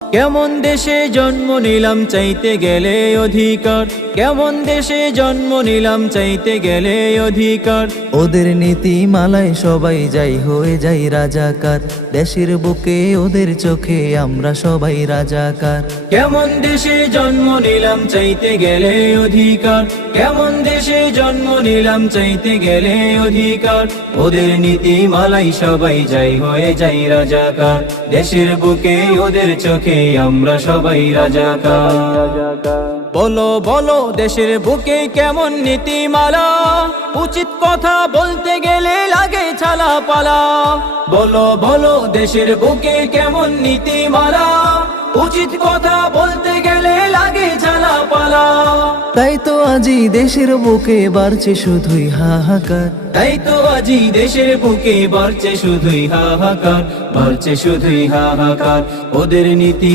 কেমন দেশে জন্ম নিলাম চাইতে গেলে অধিকার, কেমন দেশে জন্ম নিলাম চাইতে গেলে অধিকার। ওদের নীতিমালায় সবাই যাই হয়ে যাই রাজাকার, দেশের বুকে ওদের চোখে আমরা সবাই রাজাকার। কেমন দেশে জন্ম নিলাম চাইতে গেলে অধিকার, কেমন দেশে জন্ম নিলাম চাইতে গেলে অধিকার। ওদের নীতিমালাই সবাই যাই হয়ে যাই রাজাকার, দেশের বুকে ওদের চোখে আমরা সবাই রাজাকার। বলো বলো দেশের বুকে কেমন নীতিমালা, উচিত কথা বলতে গেলে লাগে ছালা পালা। বলো বলো দেশের বুকে কেমন নীতিমালা, উচিত কথা বলতে গেলে লাগে ছালা পালা। তাই তো আজি দেশের বুকে বাড়ছে শুধুই হাহাকার, তাই তো আজি দেশের বুকে বাড়ছে শুধুই হাহাকার, বাড়ছে শুধুই হাহাকার। ওদের নীতি